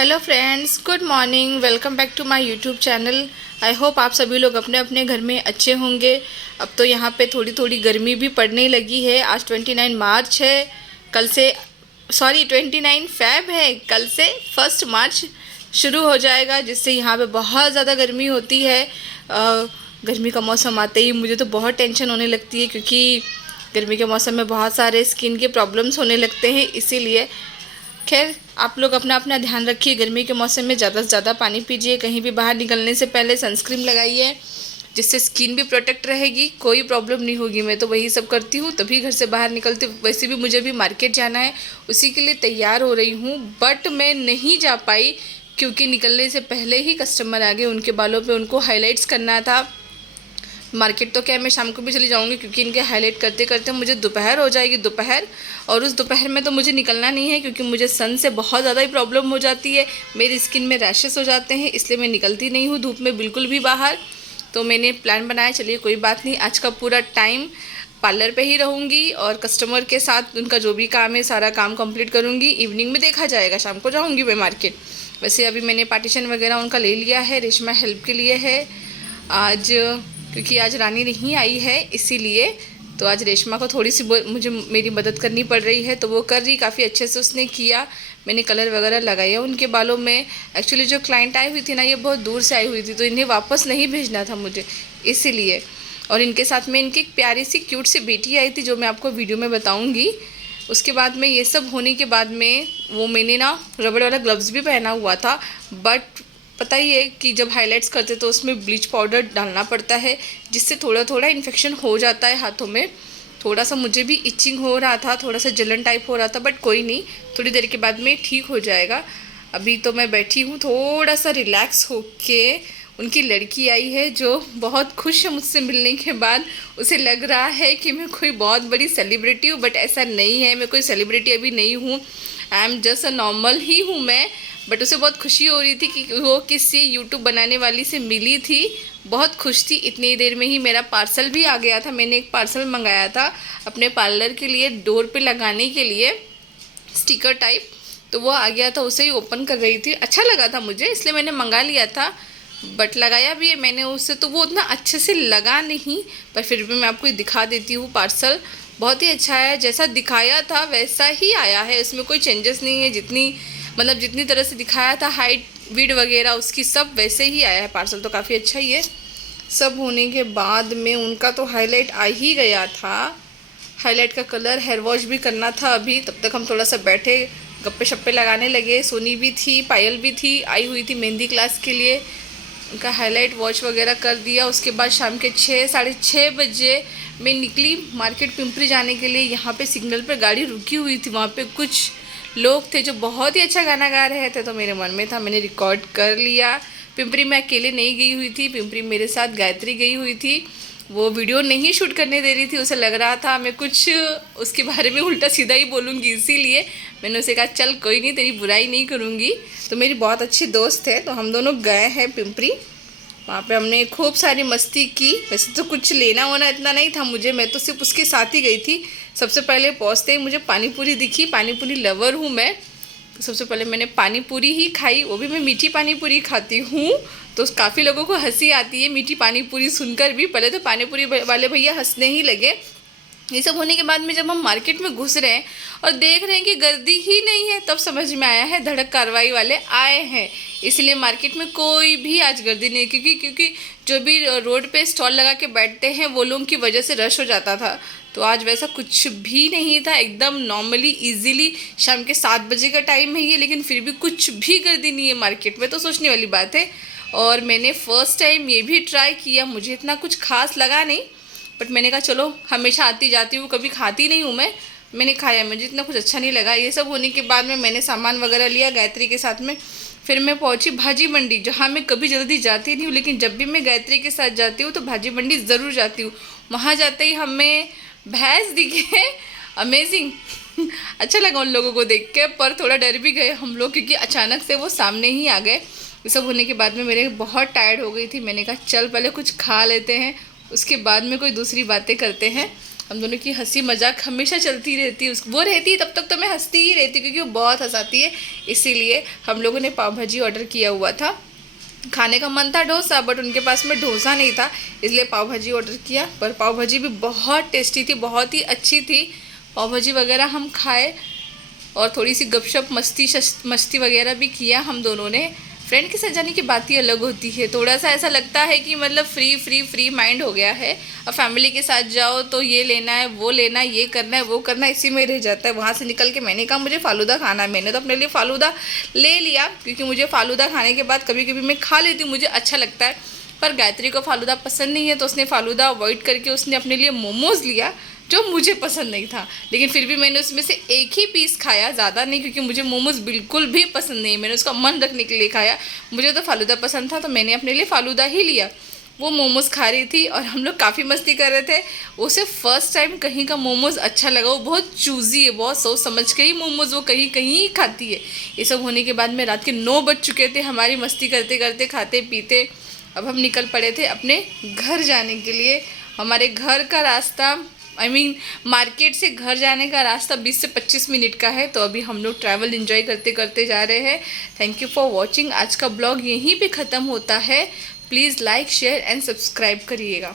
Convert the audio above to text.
Hello friends, good morning. Welcome back to my YouTube channel. I hope आप सभी लोग अपने अपने घर में अच्छे होंगे। अब तो यहाँ पे थोड़ी थोड़ी गर्मी भी पड़ने लगी है। आज 29 मार्च है, कल से 29 फ़ेब है, कल से 1 मार्च शुरू हो जाएगा, जिससे यहाँ पे बहुत ज़्यादा गर्मी होती है। गर्मी का मौसम आते ही मुझे तो बहुत टेंशन होने लगती है, क्योंकि गर्मी के मौसम में बहुत सारे स्किन के प्रॉब्लम्स होने लगते हैं। इसीलिए खैर, आप लोग अपना अपना ध्यान रखिए। गर्मी के मौसम में ज़्यादा से ज़्यादा पानी पीजिए। कहीं भी बाहर निकलने से पहले सनस्क्रीन लगाइए, जिससे स्किन भी प्रोटेक्ट रहेगी, कोई प्रॉब्लम नहीं होगी। मैं तो वही सब करती हूँ, तभी घर से बाहर निकलती हूँ। वैसे भी मुझे भी मार्केट जाना है, उसी के लिए तैयार हो रही हूँ, बट मैं नहीं जा पाई क्योंकि निकलने से पहले ही कस्टमर आ गए। उनके बालों पे उनको हाईलाइट्स करना था। मार्केट तो क्या मैं शाम को भी चली जाऊंगी, क्योंकि इनके हाईलाइट करते करते मुझे दोपहर हो जाएगी, दोपहर। और उस दोपहर में तो मुझे निकलना नहीं है, क्योंकि मुझे सन से बहुत ज़्यादा ही प्रॉब्लम हो जाती है। मेरी स्किन में रैशेस हो जाते हैं, इसलिए मैं निकलती नहीं हूँ धूप में बिल्कुल भी बाहर। तो मैंने प्लान बनाया, चलिए कोई बात नहीं, आज का पूरा टाइम पार्लर पे ही रहूँगी और कस्टमर के साथ उनका जो भी काम है सारा काम कंप्लीट करूँगी। इवनिंग में देखा जाएगा, शाम को जाऊँगी मैं मार्केट। वैसे अभी मैंने पार्टीशन वगैरह उनका ले लिया है, रेशमा हेल्प के लिए है आज, क्योंकि आज रानी नहीं आई है, इसीलिए। तो आज रेशमा को थोड़ी सी मुझे मेरी मदद करनी पड़ रही है, तो वो कर रही, काफ़ी अच्छे से उसने किया। मैंने कलर वगैरह लगाया उनके बालों में। एक्चुअली जो क्लाइंट आई हुई थी ना, ये बहुत दूर से आई हुई थी, तो इन्हें वापस नहीं भेजना था मुझे, इसीलिए। और इनके साथ में इनकी एक प्यारी सी क्यूट सी बेटी आई थी, जो मैं आपको वीडियो में बताऊँगी। उसके बाद में ये सब होने के बाद में वो मैंने ना रबड़ वाला ग्लव्स भी पहना हुआ था, बट पता ही है कि जब हाइलाइट्स करते तो उसमें ब्लीच पाउडर डालना पड़ता है, जिससे थोड़ा थोड़ा इन्फेक्शन हो जाता है हाथों में। थोड़ा सा मुझे भी इचिंग हो रहा था, थोड़ा सा जलन टाइप हो रहा था, बट कोई नहीं, थोड़ी देर के बाद में ठीक हो जाएगा। अभी तो मैं बैठी हूँ थोड़ा सा रिलैक्स होके। उनकी लड़की आई है जो बहुत खुश है मुझसे मिलने के बाद। उसे लग रहा है कि मैं कोई बहुत बड़ी सेलिब्रिटी हूँ, बट ऐसा नहीं है, मैं कोई सेलिब्रिटी अभी नहीं हूँ। I am just a normal ही हूँ मैं। बट उसे बहुत खुशी हो रही थी कि वो किसी यूट्यूब बनाने वाली से मिली थी, बहुत खुश थी। इतनी देर में ही मेरा पार्सल भी आ गया था। मैंने एक पार्सल मंगाया था अपने पार्लर के लिए, डोर पे लगाने के लिए, स्टिकर टाइप। तो वो आ गया था, उसे ही ओपन कर रही थी। अच्छा लगा था मुझे, इसलिए मैंने मंगा लिया था, बट लगाया भी है मैंने उससे। तो वो उतना अच्छे से लगा नहीं, पर फिर भी मैं आपको दिखा देती हूँ। पार्सल बहुत ही अच्छा है, जैसा दिखाया था वैसा ही आया है, इसमें कोई चेंजेस नहीं है। जितनी तरह से दिखाया था, हाइट विड वगैरह उसकी सब वैसे ही आया है। पार्सल तो काफ़ी अच्छा ही है। सब होने के बाद में उनका तो हाईलाइट आ ही गया था। हाईलाइट का कलर हेयर वॉश भी करना था अभी, तब तक हम थोड़ा सा बैठे गप्पे शप्पे लगाने लगे। सोनी भी थी, पायल भी थी, आई हुई थी मेहंदी क्लास के लिए। उनका हाईलाइट वॉश वगैरह कर दिया। उसके बाद शाम के 6-6:30 बजे मैं निकली मार्केट पिंपरी जाने के लिए। यहाँ पे सिग्नल पर गाड़ी रुकी हुई थी, वहाँ पे कुछ लोग थे जो बहुत ही अच्छा गाना गा रहे थे, तो मेरे मन में था, मैंने रिकॉर्ड कर लिया। पिंपरी मैं अकेले नहीं गई हुई थी, पिंपरी मेरे साथ गायत्री गई हुई थी। वो वीडियो नहीं शूट करने दे रही थी, उसे लग रहा था मैं कुछ उसके बारे में उल्टा सीधा ही बोलूँगी, इसीलिए मैंने उसे कहा चल कोई नहीं, तेरी बुराई नहीं करूँगी। तो मेरी बहुत अच्छी दोस्त है, तो हम दोनों गए हैं पिंपरी। वहाँ पे हमने खूब सारी मस्ती की। वैसे तो कुछ लेना होना इतना नहीं था मुझे, मैं तो सिर्फ उसके साथ ही गई थी। सबसे पहले पहुँचते ही मुझे पानी पूरी दिखी, पानी पूरी लवर हूँ मैं, तो सबसे पहले मैंने पानी पूरी ही खाई। वो भी मैं मीठी पानी पूरी खाती हूँ, तो काफ़ी लोगों को हंसी आती है मीठी पानी पूरी सुनकर भी। पहले तो पानी पूरी वाले भैया हंसने ही लगे। ये सब होने के बाद में जब हम मार्केट में घुस रहे हैं और देख रहे हैं कि गर्दी ही नहीं है, तब समझ में आया है धड़क कार्रवाई वाले आए हैं। इसलिए मार्केट में कोई भी आज गर्दी नहीं, क्योंकि जो भी रोड पे स्टॉल लगा के बैठते हैं वो लोगों की वजह से रश हो जाता था। तो आज वैसा कुछ भी नहीं था, एकदम नॉर्मली ईजिली। शाम के 7 बजे का टाइम है ये, लेकिन फिर भी कुछ भी गर्दी नहीं है मार्केट में, तो सोचने वाली बात है। और मैंने फ़र्स्ट टाइम ये भी ट्राई किया, मुझे इतना कुछ खास लगा नहीं, बट मैंने कहा चलो, हमेशा आती जाती हूँ, कभी खाती नहीं हूँ मैंने खाया, मुझे इतना कुछ अच्छा नहीं लगा। ये सब होने के बाद में मैंने सामान वगैरह लिया गायत्री के साथ में। फिर मैं पहुँची भाजी मंडी, जहाँ मैं कभी जल्दी जाती नहीं हूँ, लेकिन जब भी मैं गायत्री के साथ जाती हूँ तो भाजी मंडी ज़रूर जाती हूँ। वहाँ जाते ही हमें भैंस दिखे, अमेजिंग अच्छा लगा उन लोगों को देख के, पर थोड़ा डर भी गए हम लोग, क्योंकि अचानक से वो सामने ही आ गए। ये सब होने के बाद में मेरे बहुत टायर्ड हो गई थी, मैंने कहा चल पहले कुछ खा लेते हैं, उसके बाद में कोई दूसरी बातें करते हैं। हम दोनों की हंसी मजाक हमेशा चलती रहती है। वो रहती है तब तक तो मैं हंसती ही रहती क्योंकि वो बहुत हंसाती है। इसीलिए हम लोगों ने पाव भाजी ऑर्डर किया हुआ था। खाने का मन था डोसा, बट उनके पास में डोसा नहीं था, इसलिए पाव भाजी ऑर्डर किया। पर पाव भाजी भी बहुत टेस्टी थी, बहुत ही अच्छी थी। पाव भाजी वगैरह हम खाए और थोड़ी सी गपशप मस्ती वगैरह भी किया हम दोनों ने। फ्रेंड के साथ जाने की बात ही अलग होती है, थोड़ा सा ऐसा लगता है कि मतलब फ्री माइंड हो गया है। और फैमिली के साथ जाओ तो ये लेना है, वो लेना है, ये करना है, वो करना है, इसी में रह जाता है। वहाँ से निकल के मैंने कहा मुझे फ़ालूदा खाना है। मैंने तो अपने लिए फ़ालूदा ले लिया क्योंकि मुझे फ़ालूदा खाने के बाद कभी कभी मैं खा लेती हूँ, मुझे अच्छा लगता है। पर गायत्री को फ़ालूदा पसंद नहीं है, तो उसने फ़ालूदा अवॉइड करके उसने अपने लिए मोमोज़ लिया, जो मुझे पसंद नहीं था। लेकिन फिर भी मैंने उसमें से एक ही पीस खाया, ज़्यादा नहीं, क्योंकि मुझे मोमोज़ बिल्कुल भी पसंद नहीं है। मैंने उसका मन रखने के लिए खाया। मुझे तो फ़ालूदा पसंद था, तो मैंने अपने लिए फ़ालूदा ही लिया। वो मोमोज़ खा रही थी और हम लोग काफ़ी मस्ती कर रहे थे। उसे फर्स्ट टाइम कहीं का मोमोज़ अच्छा लगा। वो बहुत चूज़ी है, बहुत सोच समझ के ही मोमोज़ वो कहीं ही खाती है। ये सब होने के बाद में रात के 9 बज चुके थे, हमारी मस्ती करते करते, खाते पीते। अब हम निकल पड़े थे अपने घर जाने के लिए। हमारे घर का रास्ता मार्केट से घर जाने का रास्ता 20 से 25 मिनट का है। तो अभी हम लोग ट्रैवल एंजॉय करते करते जा रहे हैं। Thank you for watching. आज का ब्लॉग यहीं पे ख़त्म होता है। Please like, share and subscribe करिएगा।